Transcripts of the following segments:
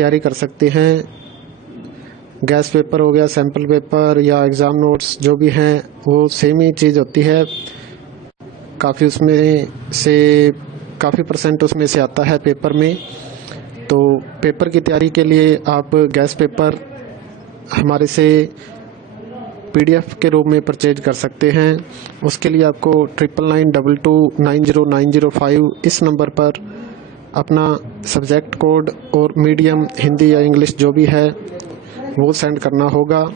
तैयारी कर सकते हैं। गैस पेपर हो गया, सैम्पल पेपर या एग्ज़ाम नोट्स जो भी हैं वो सेम ही चीज़ होती है। काफ़ी उसमें से काफ़ी परसेंट उसमें से आता है पेपर में। तो पेपर की तैयारी के लिए आप गैस पेपर हमारे से PDF के रूप में परचेज कर सकते हैं। उसके लिए आपको 9992290905 इस नंबर पर अपना सब्जेक्ट कोड और मीडियम हिंदी या इंग्लिश जो भी है वो सेंड करना होगा।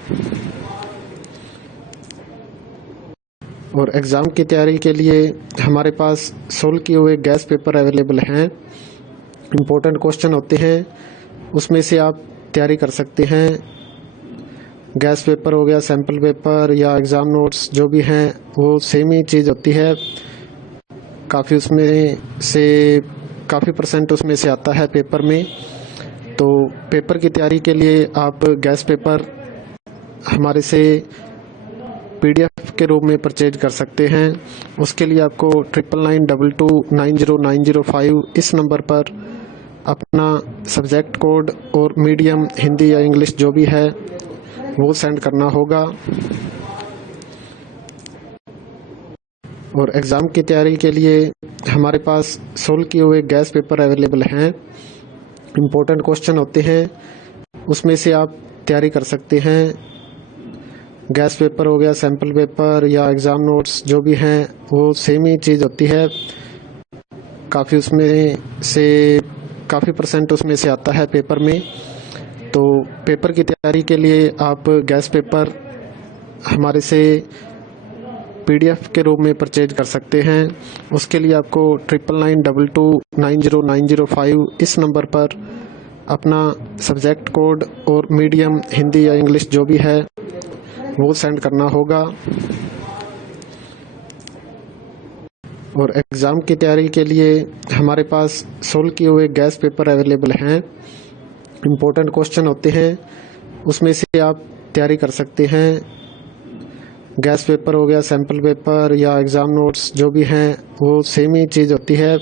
और एग्ज़ाम की तैयारी के लिए हमारे पास सोल्व किए हुए गैस पेपर अवेलेबल हैं। इम्पोर्टेंट क्वेश्चन होते हैं, उसमें से आप तैयारी कर सकते हैं। गैस पेपर हो गया, सैम्पल पेपर या एग्ज़ाम नोट्स जो भी हैं वो सेम ही चीज़ होती है। काफ़ी उसमें से काफ़ी परसेंट उसमें से आता है पेपर में। तो पेपर की तैयारी के लिए आप गैस पेपर हमारे से PDF के रूप में परचेज कर सकते हैं। उसके लिए आपको 9992290905 इस नंबर पर अपना सब्जेक्ट कोड और मीडियम हिंदी या इंग्लिश जो भी है वो सेंड करना होगा। और एग्ज़ाम की तैयारी के लिए हमारे पास सोल्व किए हुए गैस पेपर अवेलेबल हैं। इम्पोर्टेंट क्वेश्चन होते हैं, उसमें से आप तैयारी कर सकते हैं। गैस पेपर हो गया, सैम्पल पेपर या एग्ज़ाम नोट्स जो भी हैं वो सेम ही चीज़ होती है। काफ़ी उसमें से काफ़ी परसेंट उसमें से आता है पेपर में। तो पेपर की तैयारी के लिए आप गैस पेपर हमारे से PDF के रूप में परचेज कर सकते हैं। उसके लिए आपको 9992290905 इस नंबर पर अपना सब्जेक्ट कोड और मीडियम हिंदी या इंग्लिश जो भी है वो सेंड करना होगा। और एग्ज़ाम की तैयारी के लिए हमारे पास सोल्व किए हुए गैस पेपर अवेलेबल हैं। इम्पोर्टेंट क्वेश्चन होते हैं, उसमें से आप तैयारी कर सकते हैं। गैस पेपर हो गया, सैम्पल पेपर या एग्ज़ाम नोट्स जो भी हैं वो सेम ही चीज़ होती है।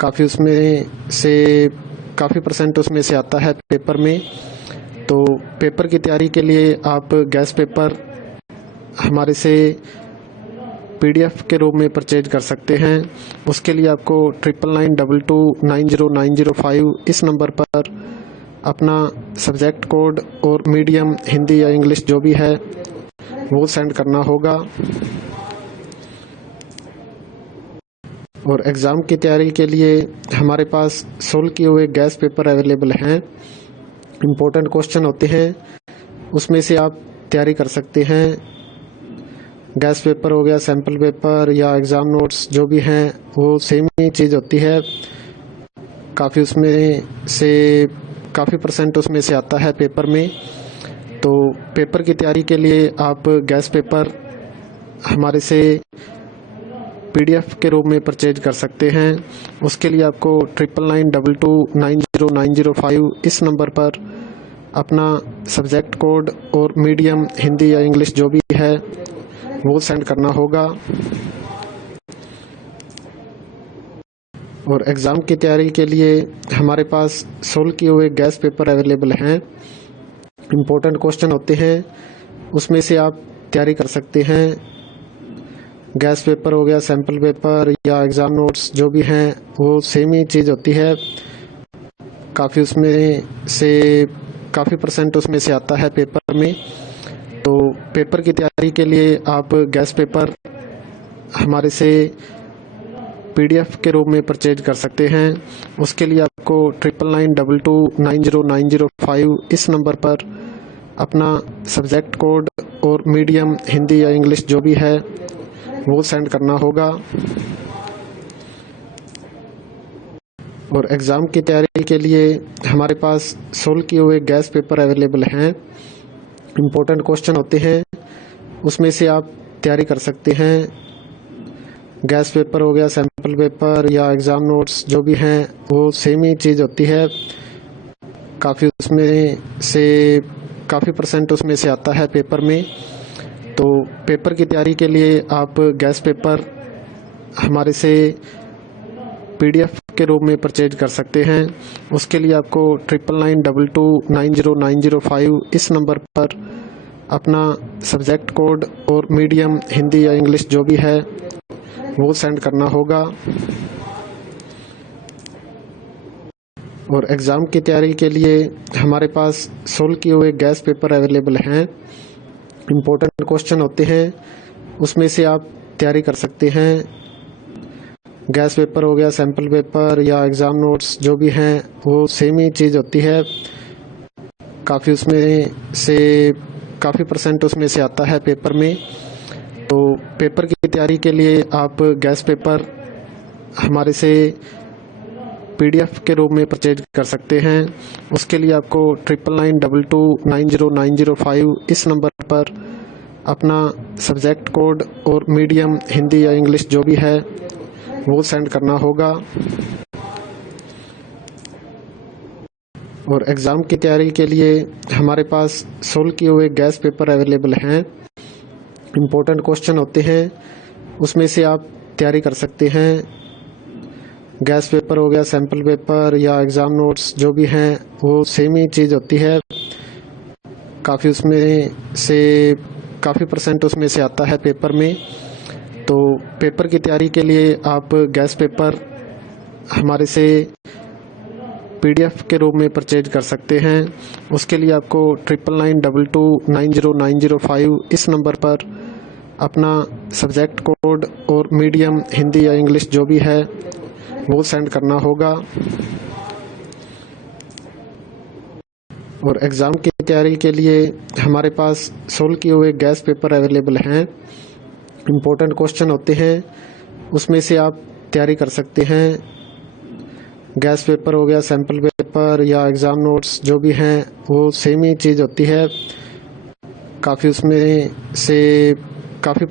काफ़ी उसमें से काफ़ी परसेंट उसमें से आता है पेपर में। तो पेपर की तैयारी के लिए आप गैस पेपर हमारे से PDF के रूप में परचेज कर सकते हैं। उसके लिए आपको 9992290905 इस नंबर पर अपना सब्जेक्ट कोड और मीडियम हिंदी या इंग्लिश जो भी है वो सेंड करना होगा। और एग्ज़ाम की तैयारी के लिए हमारे पास सोल्व किए हुए गैस पेपर अवेलेबल हैं। इम्पोर्टेंट क्वेश्चन होते हैं, उसमें से आप तैयारी कर सकते हैं। गैस पेपर हो गया, सैम्पल पेपर या एग्ज़ाम नोट्स जो भी हैं वो सेम ही चीज़ होती है। काफ़ी उसमें से काफ़ी परसेंट उसमें से आता है पेपर में। तो पेपर की तैयारी के लिए आप गैस पेपर हमारे से PDF के रूप में परचेज कर सकते हैं। उसके लिए आपको 9992290905 इस नंबर पर अपना सब्जेक्ट कोड और मीडियम हिंदी या इंग्लिश जो भी है वो सेंड करना होगा। और एग्ज़ाम की तैयारी के लिए हमारे पास सोल्व किए हुए गैस पेपर अवेलेबल हैं। इम्पोर्टेंट क्वेश्चन होते हैं, उसमें से आप तैयारी कर सकते हैं। गैस पेपर हो गया, सैम्पल पेपर या एग्ज़ाम नोट्स जो भी हैं वो सेम ही चीज़ होती है। काफ़ी उसमें से काफ़ी परसेंट उसमें से आता है पेपर में। तो पेपर की तैयारी के लिए आप गैस पेपर हमारे से PDF के रूप में परचेज कर सकते हैं। उसके लिए आपको 9992290905 इस नंबर पर अपना सब्जेक्ट कोड और मीडियम हिंदी या इंग्लिश जो भी है वो सेंड करना होगा। और एग्ज़ाम की तैयारी के लिए हमारे पास सोल्व किए हुए गैस पेपर अवेलेबल हैं। इम्पोर्टेंट क्वेश्चन होते हैं, उसमें से आप तैयारी कर सकते हैं। गैस पेपर हो गया, सैम्पल पेपर या एग्ज़ाम नोट्स जो भी हैं वो सेम ही चीज़ होती है। काफ़ी उसमें से काफ़ी परसेंट उसमें से आता है पेपर में। तो पेपर की तैयारी के लिए आप गैस पेपर हमारे से PDF के रूप में परचेज कर सकते हैं। उसके लिए आपको 9992290905 इस नंबर पर अपना सब्जेक्ट कोड और मीडियम हिंदी या इंग्लिश जो भी है वो सेंड करना होगा। और एग्ज़ाम की तैयारी के लिए हमारे पास सोल्व किए हुए गैस पेपर अवेलेबल हैं। इम्पोर्टेंट क्वेश्चन होते हैं, उसमें से आप तैयारी कर सकते हैं। गैस पेपर हो गया, सैम्पल पेपर या एग्ज़ाम नोट्स जो भी हैं वो सेम ही चीज़ होती है। काफ़ी उसमें से काफ़ी % उसमें से आता है पेपर में। तो पेपर की तैयारी के लिए आप गैस पेपर हमारे से PDF के रूप में परचेज कर सकते हैं। उसके लिए आपको 9992290905 इस नंबर पर अपना सब्जेक्ट कोड और मीडियम हिंदी या इंग्लिश जो भी है वो सेंड करना होगा। और एग्ज़ाम की तैयारी के लिए हमारे पास सोल्व किए हुए गैस पेपर अवेलेबल हैं। इम्पोर्टेंट क्वेश्चन होते हैं, उसमें से आप तैयारी कर सकते हैं। गैस पेपर हो गया, सैम्पल पेपर या एग्ज़ाम नोट्स जो भी हैं वो सेम ही चीज़ होती है। काफ़ी उसमें से काफ़ी % उसमें से आता है पेपर में। तो पेपर की तैयारी के लिए आप गैस पेपर हमारे से PDF के रूप में परचेज कर सकते हैं। उसके लिए आपको 9992290905 इस नंबर पर अपना सब्जेक्ट कोड और मीडियम हिंदी या इंग्लिश जो भी है वो सेंड करना होगा। और एग्ज़ाम की तैयारी के लिए हमारे पास सोल्व किए हुए गैस पेपर अवेलेबल हैं। इम्पोर्टेंट क्वेश्चन होते हैं, उसमें से आप तैयारी कर सकते हैं। गैस पेपर हो गया, सैम्पल पेपर या एग्ज़ाम नोट्स जो भी हैं वो सेम ही चीज़ होती है। काफ़ी उसमें से काफ़ी